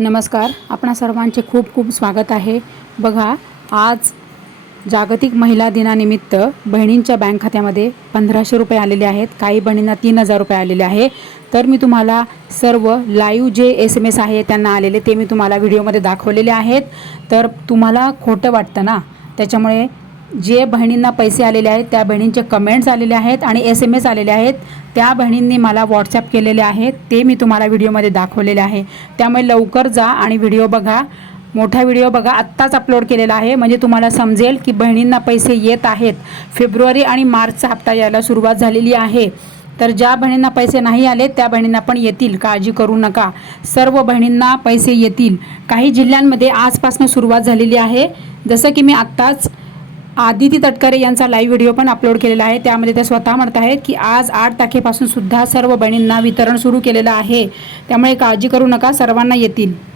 नमस्कार. आपणा सर्वांचे खूप खूप स्वागत आहे. बघा आज जागतिक महिला दिनानिमित्त बहिणींच्या बँक खात्यामध्ये पंधराशे रुपये आलेले आहेत. काही बहिणींना तीन हजार रुपये आलेले आहे. तर मी तुम्हाला सर्व लाईव्ह जे एस एम एस आहे त्यांना आलेले ते मी तुम्हाला व्हिडिओमध्ये दाखवलेले आहेत. तर तुम्हाला खोटं वाटतं ना? त्याच्यामुळे जे बहिणींना पैसे आलेले आहेत त्या बहिणींचे कमेंट्स आलेले आहेत आणि एस एम एस आलेले आहेत त्या बहिणींनी मला व्हॉट्सॲप केलेले आहेत. ते मी तुम्हाला व्हिडिओमध्ये दाखवलेले आहे. त्यामुळे लवकर जा आणि व्हिडिओ बघा. मोठा व्हिडिओ बघा. आत्ताच अपलोड केलेला आहे. म्हणजे तुम्हाला समजेल की बहिणींना पैसे येत आहेत. फेब्रुवारी आणि मार्चचा हप्ता यायला सुरुवात झालेली आहे. तर ज्या बहिणींना पैसे नाही आले त्या बहिणींना पण येतील. काळजी करू नका. सर्व बहिणींना पैसे येतील. काही जिल्ह्यांमध्ये आजपासून सुरुवात झालेली आहे. जसं की मी आत्ताच आदिती तटकरे यांचा लाईव्ह व्हिडिओ पण अपलोड केलेला आहे. त्यामध्ये त्या स्वतः म्हणत आहेत की आज आठ तारखेपासून सुद्धा सर्व बहिणींना वितरण सुरू केलेलं आहे. त्यामुळे काळजी करू नका सर्वांना येतील.